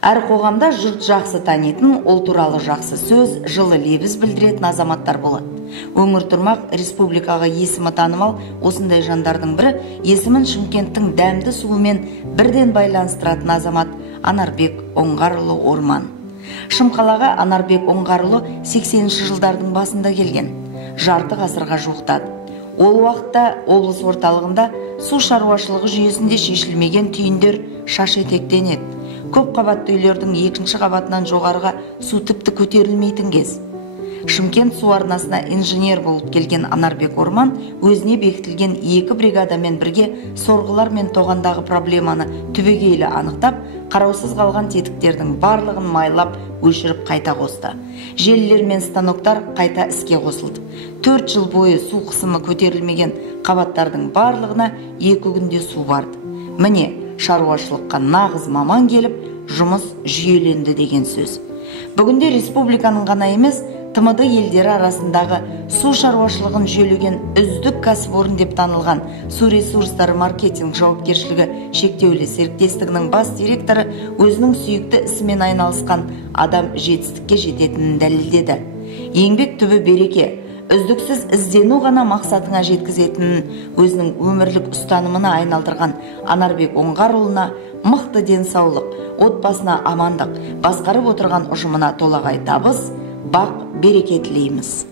Әр қоғамда жұрт жақсы танитын, ол туралы жақсы сөз, жылы лебіз білдіретін азаматтар болады. Өңір тұрмақ республикаға есімі танымал осындай жандардың бірі есімін Шымкенттің дәмді суымен бірден байланыстыратын азамат Анарбек Оңғарұлы Орман. Шымқалаға Анарбек Оңғарұлы 80-ші жылдардың басында келген. Жарты ғасырға жуықтады. Ол уақытта облыс орталығында су шаруашылығы жүйесінде шешілмеген түйіндер шаш етектен еді. Көп қабатты үйлердің екінші қабатынан жоғарыға су тіпті көтерілмейтін кез. Шымкент су арнасына инженер болып келген Анарбек Орман өзіне бекітілген 2 бригадамен бірге сорғылар мен тоғандағы проблеманы түбегейлі анықтап, қараусыз қалған тетіктердің барлығын майлап, өшіріп қайта қосты. Желілер мен станоктар қайта іске қосылды. 4 жыл бойы су қысымы көтерілмеген қабаттардың барлығына 2 күнде су барды. Міне, шаруашылыққа нағыз маман келіп, жұмыс жүйеленді деген сөз. Бүгінде республиканың ғана емес, ТМД елдері арасындағы су шаруашылығын жүйелеген үздік кәсіпорын деп танылған Су ресурстары маркетинг жауапкершілігі шектеулі серіктестігінің бас директоры өзінің сүйікті ісімен айналысқан адам жетістікке жететінін дәлелдеді. Еңбек түбі береке, үздіксіз іздену ғана мақсатыңа жеткізетінін өзінің өмірлік ұстанымына айналдырған Анарбек Оңғарұлына мықты денсаулық, отбасына амандық, басқарып отырған ұжымына толағай табыс, бақ береке тілейміз.